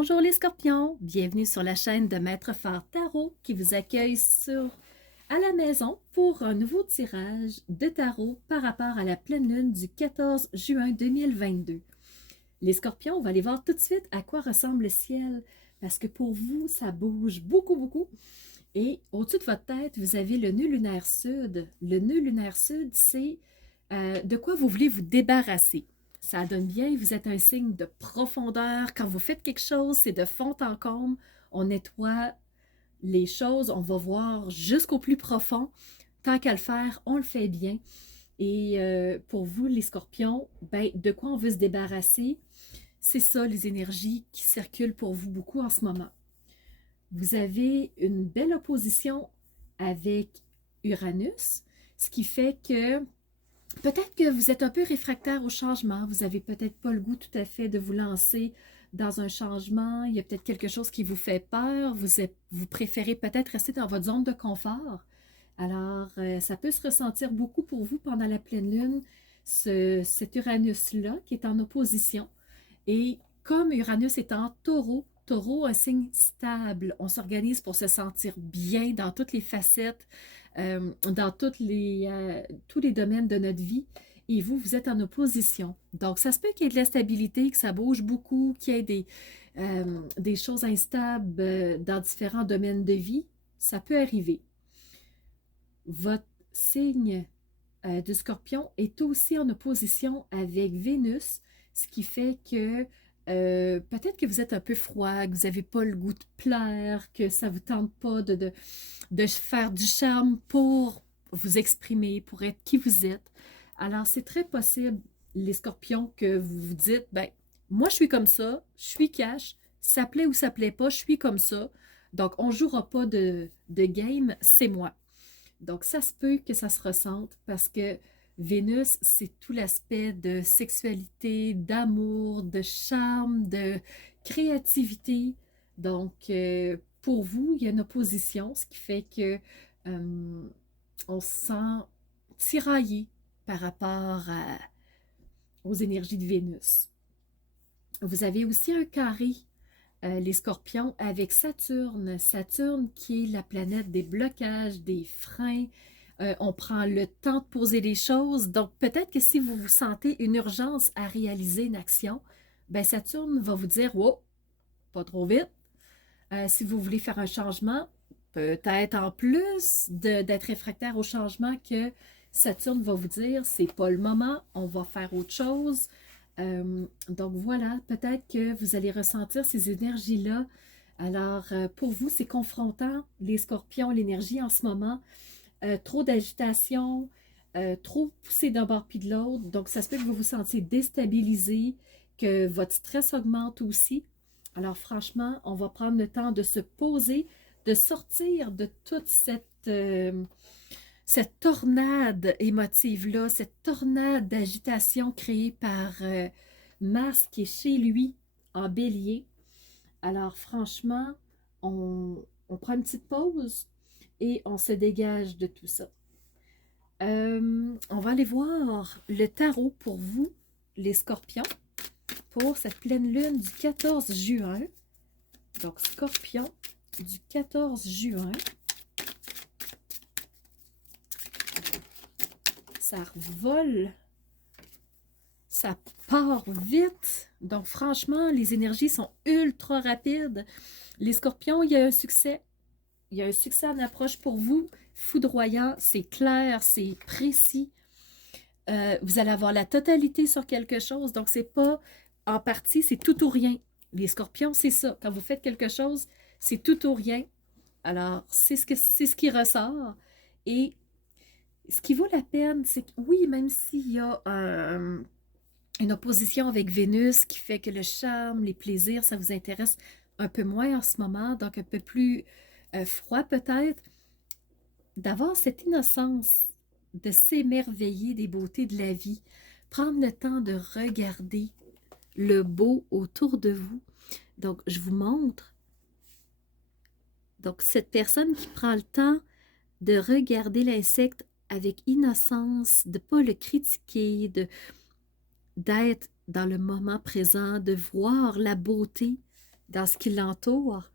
Bonjour les scorpions, bienvenue sur la chaîne de Maître Phare Tarot qui vous accueille à la maison pour un nouveau tirage de tarot par rapport à la pleine lune du 14 juin 2022. Les scorpions, on va aller voir tout de suite à quoi ressemble le ciel parce que pour vous, ça bouge beaucoup. Et au-dessus de votre tête, vous avez le nœud lunaire sud. Le nœud lunaire sud, c'est de quoi vous voulez vous débarrasser. Ça donne bien, vous êtes un signe de profondeur. Quand vous faites quelque chose, c'est de fond en comble. On nettoie les choses, on va voir jusqu'au plus profond. Tant qu'à le faire, on le fait bien. Et pour vous, les scorpions, ben, de quoi on veut se débarrasser? C'est ça, les énergies qui circulent pour vous beaucoup en ce moment. Vous avez une belle opposition avec Uranus, ce qui fait que peut-être que vous êtes un peu réfractaire au changement, vous n'avez peut-être pas le goût tout à fait de vous lancer dans un changement, il y a peut-être quelque chose qui vous fait peur, vous préférez peut-être rester dans votre zone de confort. Alors, ça peut se ressentir beaucoup pour vous pendant la pleine lune, cet Uranus-là qui est en opposition. Et comme Uranus est en taureau, taureau, un signe stable, on s'organise pour se sentir bien dans toutes les facettes, dans tous les domaines de notre vie. Et vous, vous êtes en opposition. Donc, ça se peut qu'il y ait de la stabilité, que ça bouge beaucoup, qu'il y ait des choses instables dans différents domaines de vie. Ça peut arriver. Votre signe du Scorpion est aussi en opposition avec Vénus, ce qui fait que peut-être que vous êtes un peu froid, que vous n'avez pas le goût de plaire, que ça ne vous tente pas de faire du charme pour vous exprimer, pour être qui vous êtes. Alors, c'est très possible, les scorpions, que vous vous dites, ben, moi, je suis comme ça, je suis cash, ça plaît ou ça plaît pas, je suis comme ça. Donc, on ne jouera pas de game, c'est moi. Donc, ça se peut que ça se ressente parce que Vénus, c'est tout l'aspect de sexualité, d'amour, de charme, de créativité. Donc, pour vous, il y a une opposition, ce qui fait que on se sent tiraillé par rapport aux énergies de Vénus. Vous avez aussi un carré, les scorpions, avec Saturne. Saturne qui est la planète des blocages, des freins. On prend le temps de poser les choses. Donc, peut-être que si vous vous sentez une urgence à réaliser une action, ben Saturne va vous dire, wow, pas trop vite. Si vous voulez faire un changement, peut-être en plus d'être réfractaire au changement, que Saturne va vous dire, c'est pas le moment, on va faire autre chose. Donc voilà, peut-être que vous allez ressentir ces énergies-là. Alors, pour vous, c'est confrontant, les scorpions, l'énergie en ce moment. Trop d'agitation, trop poussé d'un bord puis de l'autre. Donc, ça se peut que vous vous sentiez déstabilisé, que votre stress augmente aussi. Alors, franchement, on va prendre le temps de se poser, de sortir de toute cette tornade émotive-là, cette tornade d'agitation créée par Mars qui est chez lui en bélier. Alors franchement, on prend une petite pause et on se dégage de tout ça. On va aller voir le tarot pour vous, les scorpions, pour cette pleine lune du 14 juin. Donc, scorpion du 14 juin. Ça vole, ça part vite. Donc, franchement, les énergies sont ultra rapides. Les scorpions, il y a un succès. Il y a un succès en approche pour vous. Foudroyant, c'est clair, c'est précis. Vous allez avoir la totalité sur quelque chose. Donc, c'est pas en partie, c'est tout ou rien. Les scorpions, c'est ça. Quand vous faites quelque chose, c'est tout ou rien. Alors, c'est ce qui ressort. Et ce qui vaut la peine, c'est que oui, même s'il y a une opposition avec Vénus qui fait que le charme, les plaisirs, ça vous intéresse un peu moins en ce moment, donc un peu plus froid peut-être, d'avoir cette innocence, de s'émerveiller des beautés de la vie, prendre le temps de regarder le beau autour de vous. Donc, je vous montre. Donc, cette personne qui prend le temps de regarder l'insecte avec innocence, de ne pas le critiquer, d'être dans le moment présent, de voir la beauté dans ce qui l'entoure.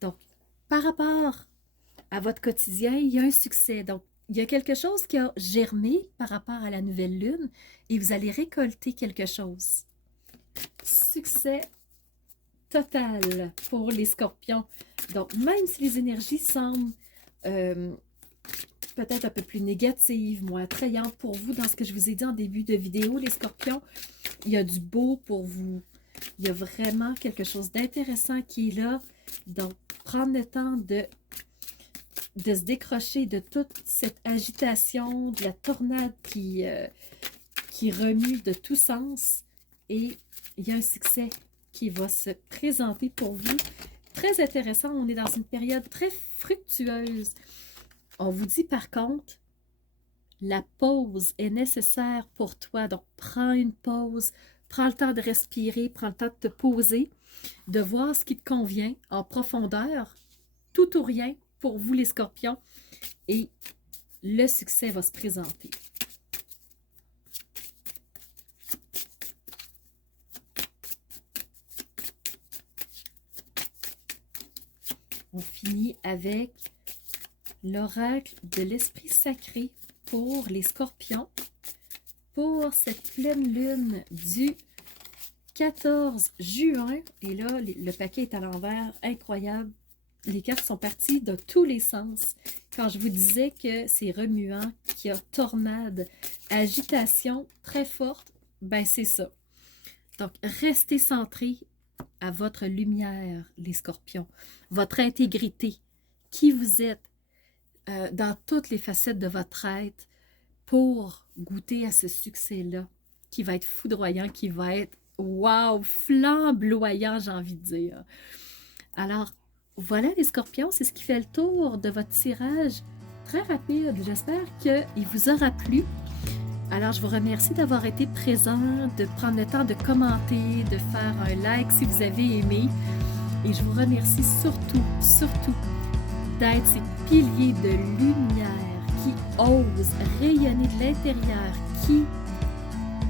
Donc, par rapport à votre quotidien, il y a un succès. Donc, il y a quelque chose qui a germé par rapport à la nouvelle lune et vous allez récolter quelque chose. Succès total pour les scorpions. Donc, même si les énergies semblent peut-être un peu plus négatives, moins attrayantes pour vous dans ce que je vous ai dit en début de vidéo, les scorpions, il y a du beau pour vous. Il y a vraiment quelque chose d'intéressant qui est là. Donc, prendre le temps de se décrocher de toute cette agitation, de la tornade qui remue de tous sens. Et il y a un succès qui va se présenter pour vous. Très intéressant, on est dans une période très fructueuse. On vous dit par contre, la pause est nécessaire pour toi. Donc, prends une pause, prends le temps de respirer, prends le temps de te poser, de voir ce qui te convient en profondeur, tout ou rien pour vous les scorpions. Et le succès va se présenter. On finit avec l'oracle de l'esprit sacré pour les scorpions. Pour cette pleine lune du 14 juin. Et là, le paquet est à l'envers, incroyable. Les cartes sont parties de tous les sens. Quand je vous disais que c'est remuant, qu'il y a tornade, agitation très forte, ben c'est ça. Donc, restez centrés à votre lumière, les scorpions, votre intégrité, qui vous êtes dans toutes les facettes de votre être pour goûter à ce succès-là qui va être foudroyant, qui va être, wow, flamboyant, j'ai envie de dire. Alors, voilà les scorpions, c'est ce qui fait le tour de votre tirage très rapide. J'espère qu'il vous aura plu. Alors, je vous remercie d'avoir été présent, de prendre le temps de commenter, de faire un like si vous avez aimé. Et je vous remercie surtout d'être ces piliers de lumière qui osent rayonner de l'intérieur, qui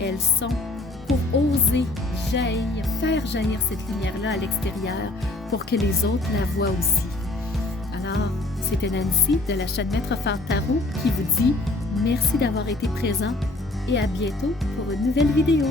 elles sont pour oser jaillir, faire jaillir cette lumière-là à l'extérieur pour que les autres la voient aussi. Alors, c'était Nancy de la chaîne Maître Phare Tarot qui vous dit merci d'avoir été présent et à bientôt pour une nouvelle vidéo.